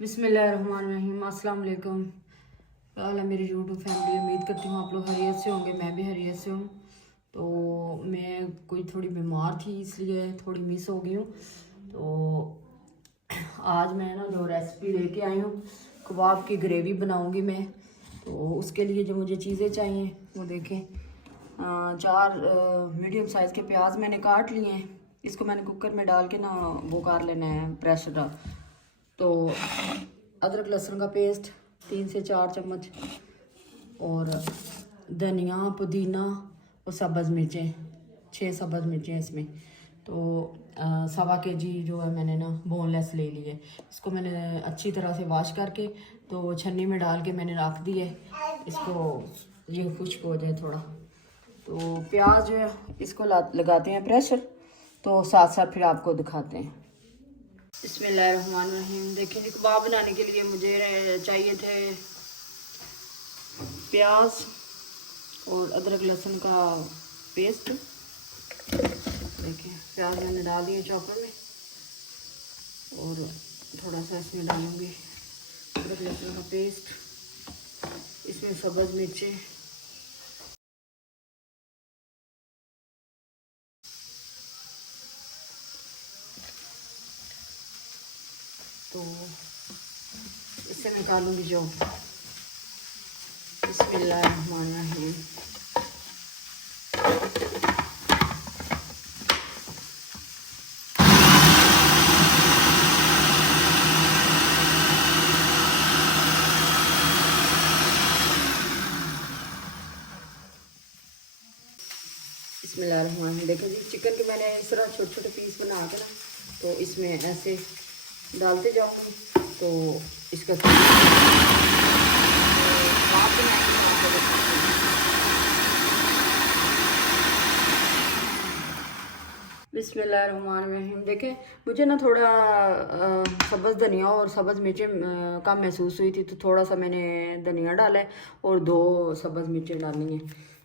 बिस्मिल्लाहिर्रहमानिर्रहीम। अस्सलाम वालेकुम। क्या हाल है मेरी यूट्यूब फैमिली। उम्मीद करती हूँ आप लोग खैरियत से होंगे, मैं भी खैरियत से हूँ। तो मैं कोई थोड़ी बीमार थी इसलिए थोड़ी मिस हो गई हूँ। तो आज मैं ना जो रेसिपी लेके आई हूँ, कबाब की ग्रेवी बनाऊँगी मैं। तो उसके लिए जो मुझे चीज़ें चाहिए वो देखें। 4 मीडियम साइज़ के प्याज मैंने काट लिए हैं। इसको मैंने कुकर में डाल के ना वो कर लेना है, प्रेशर डाल। तो अदरक लहसुन का पेस्ट 3 से 4 चम्मच, और धनिया पुदीना और सब्ज़ मिर्चें 6 सब्ज़ मिर्चें इसमें। तो 1.25 kg जो है मैंने ना बोनलेस ले ली है। इसको मैंने अच्छी तरह से वॉश करके तो छन्नी में डाल के मैंने रख दी है। इसको ये खुश्क हो जाए थोड़ा। तो प्याज जो है इसको लगाते हैं प्रेशर, तो साथ साथ फिर आपको दिखाते हैं। बिस्मिल्लाहिर्रहमानिर्रहीम। देखिए जी, कबाब बनाने के लिए मुझे चाहिए थे प्याज और अदरक लहसुन का पेस्ट। देखिए प्याज मैंने डाल दिए चॉपर में, और थोड़ा सा इसमें डालूंगी अदरक लहसुन का पेस्ट। इसमें सब्ज़ मिर्चें, तो इससे निकालूंगी जो। बिस्मिल्लाहिर्रहमानिर्रहीम। बिस्मिल्लाहिर्रहमानिर्रहीम। देखो जी, चिकन के मैंने इस तरह छोटे छोटे पीस बना के ना तो इसमें ऐसे डालते जाऊंगी। तो इसका बिस्मिल्लाहिर्रहमानिर्रहीम। देखें मुझे ना थोड़ा सब्ज़ धनिया और सब्ज़ मिर्चें कम महसूस हुई थी, तो थोड़ा सा मैंने धनिया डाला है और 2 सब्ज़ मिर्चें डाली हैं।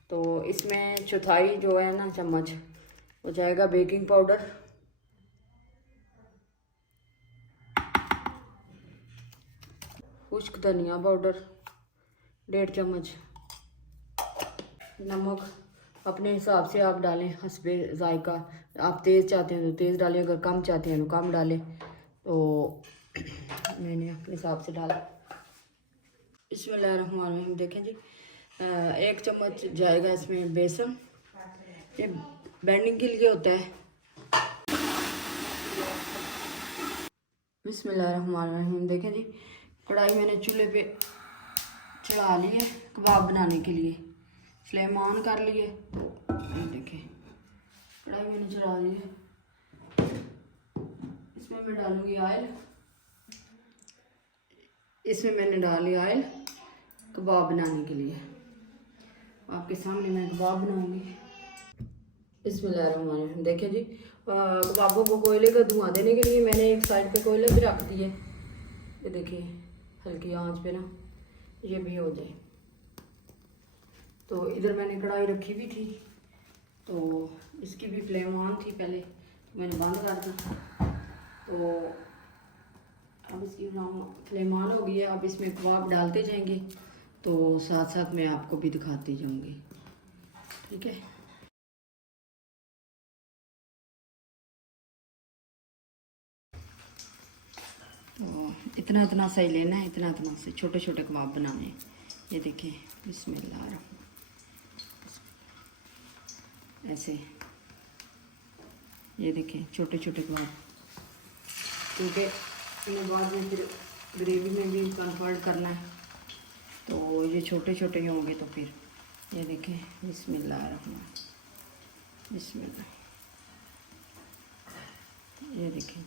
तो इसमें चौथाई जो है ना चम्मच हो जाएगा बेकिंग पाउडर, खुश्क धनिया पाउडर 1.5 चम्मच, नमक अपने हिसाब से आप डालें, हस्बे जायका। आप तेज़ चाहते हैं तो तेज़ डालें, अगर कम चाहते हैं तो कम डालें। तो मैंने अपने हिसाब से डाला। बिस्मिल्लाहिर्रहमानिर्रहीम। देखें जी, 1 चम्मच जाएगा इसमें बेसन। ये बैंडिंग के लिए होता है। बिस्मिल्लाहिर्रहमानिर्रहीम। देखें जी, कढ़ाई मैंने चूल्हे पे चढ़ा ली है कबाब बनाने के लिए। फ्लेम ऑन कर लिए। तो ये देखें कढ़ाई मैंने चढ़ा ली है। इसमें मैं डालूंगी ऑयल। इसमें मैंने डाली ऑयल कबाब बनाने के लिए। आपके सामने मैं कबाब बनाऊंगी। बिस्मिल्लाहिर्रहमानिर्रहीम। देखिए जी, कबाबों को कोयले का धुआं देने के लिए मैंने एक साइड पे कोयले भी रख दिए। ये देखिए हल्की आंच पे ना ये भी हो जाए। तो इधर मैंने कढ़ाई रखी हुई थी, तो इसकी भी फ्लेम ऑन थी पहले, मैंने बंद कर दी। तो अब इसकी फ्लेम ऑन हो गई है। अब इसमें कबाब डालते जाएंगे, तो साथ साथ मैं आपको भी दिखाती जाऊंगी। ठीक है। तो इतना इतना सही लेना है, इतना इतना से छोटे छोटे कबाब बनाने हैं। ये देखिए बिस्मिल्लाह, ऐसे ये देखें छोटे छोटे कबाब, क्योंकि इन्हें बाद में फिर ग्रेवी में भी कन्वर्ट करना है। तो ये छोटे छोटे ही होंगे। तो फिर ये देखें बिस्मिल्लाहिर्रहमान बिस्मिल्लाह, ये देखें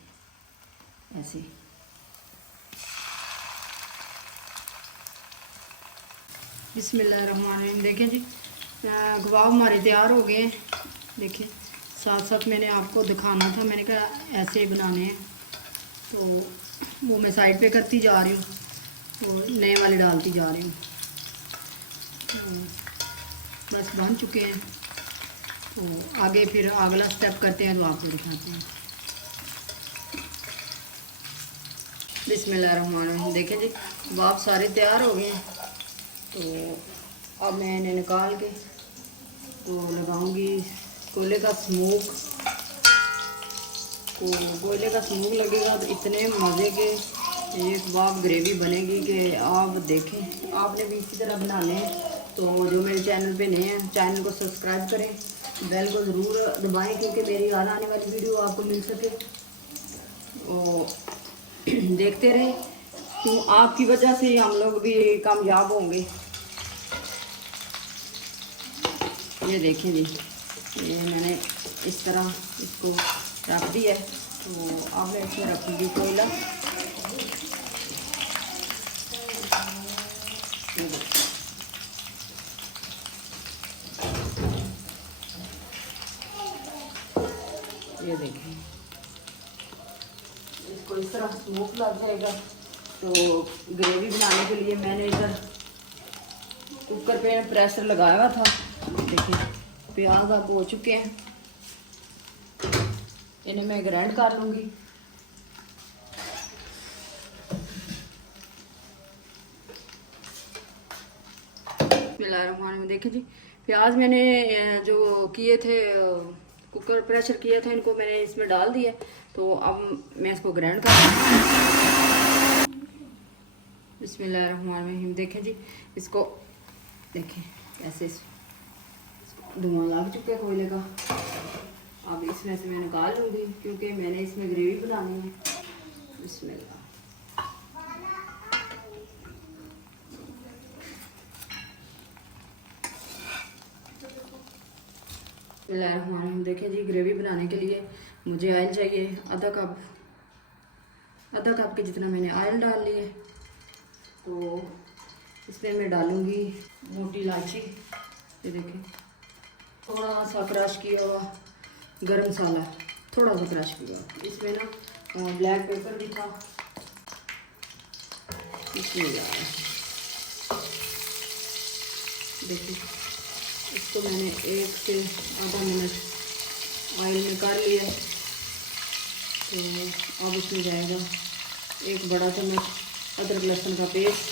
ऐसे। बिस्मिल्लाहिर्रहमानिर्रहीम। देखें जी, कबाब हमारे तैयार हो गए हैं। देखिए साथ साथ मैंने आपको दिखाना था, मैंने कहा ऐसे ही बनाने हैं। तो वो मैं साइड पे करती जा रही हूँ, तो नए वाले डालती जा रही हूँ। तो बस बन चुके हैं। तो आगे फिर अगला स्टेप करते हैं, तो आपको दिखाते हैं। बिस्मिल्लाहिर्रहमानिर्रहीम। देखें जी कबाब सारे तैयार हो गए हैं। तो अब मैं इन्हें निकाल के तो लगाऊंगी कोयले का स्मोक। तो कोयले का स्मोक लगेगा तो इतने मज़े के ये कबाब ग्रेवी बनेगी कि आप देखें। आपने भी इसी तरह बनाने हैं तो जो मेरे चैनल पे नए हैं चैनल को सब्सक्राइब करें, बेल को ज़रूर दबाएं क्योंकि मेरी हर आने वाली वीडियो आपको मिल सके। और देखते रहें तो आपकी वजह से हम लोग भी कामयाब होंगे। ये देखें जी, ये मैंने इस तरह इसको रख दिया है। तो अब मैं इसमें रखूँगी कोयला। ये देखें इसको इस तरह स्मोक लग जाएगा। तो ग्रेवी बनाने के लिए मैंने इधर कुकर पे प्रेशर लगाया हुआ था। देखिए प्याज अब हो चुके हैं, इन्हें मैं ग्राइंड कर लूँगी। बिस्मिल्लाहिर्रहमानिर्रहीम। देखिए जी प्याज मैंने जो किए थे कुकर प्रेशर किया था इनको मैंने इसमें डाल दिया। तो अब मैं इसको ग्राइंड कर बिस्मिल्लाहिर्रहमानिर्रहीम। देखें जी इसको देखें कैसे धुआं लग चुका है कोयले का। अब इसमें से मैं निकाल लूँगी क्योंकि मैंने इसमें ग्रेवी बनानी है। बिस्मिल्लाह। देखें जी ग्रेवी बनाने के लिए मुझे ऑयल चाहिए आधा कप के जितना मैंने ऑयल डाल लिया। तो इसमें मैं डालूँगी मोटी इलायची। ये देखें थोड़ा सा क्रश किया हुआ गरम मसाला, थोड़ा सा क्रश किया हुआ। इसमें ना ब्लैक पेपर भी था। इसमें देखिए इसको मैंने 1 से आधा मिनट ऑयल में कर लिया। तो अब इसमें जाएगा 1 बड़ा चम्मच अदरक लहसुन का पेस्ट।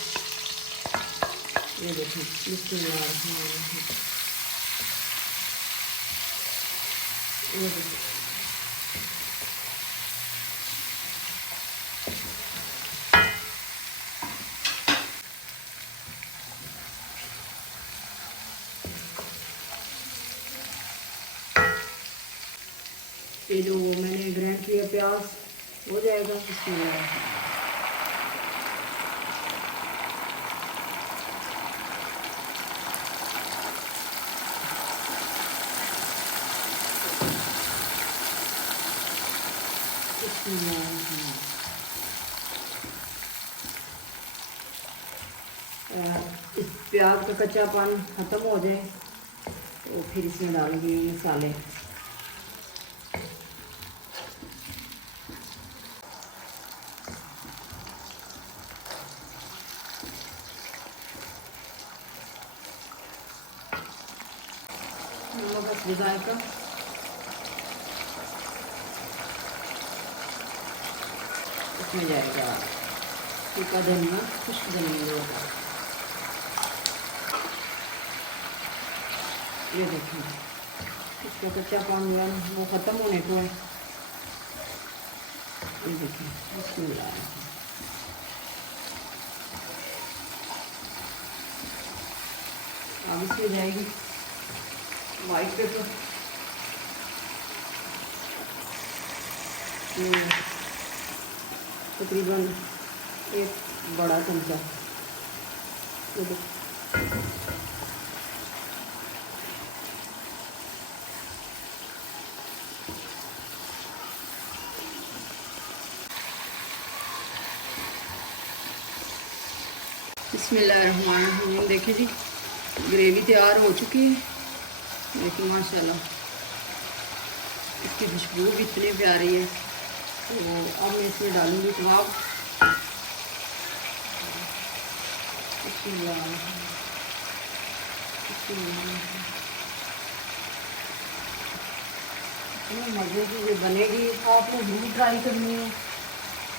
ये देखें बिस्मिल्लाह। ये देखिए ये जो मैंने ग्राइंड किया प्याज हो जाएगा। इसमें इस प्याज का कच्चापन ख़त्म हो जाए तो फिर इसमें डालूंगी मसाले। बस जायका इसमें जाएगा सूखा धनिया, खुश्क धनिया। ये देखिए इसका कच्चापन वो ख़त्म होने को है। ये देखिए बिस्मिल्लाह। अब इसमें जाएगी वाइट पेपर। तकरीबन 1 बड़ा चमचा। बिस्मिल्लाहिर्रहमानिर्रहीम। देखिए जी ग्रेवी तैयार हो चुकी है। देखिए माशाल्लाह इसकी खुशबू भी इतनी प्यारी है। तो अब मैं इसमें डालूँगी कबाब। इतनी मज़े की ये बनेगी, आपने ज़रूर ट्राई करनी है।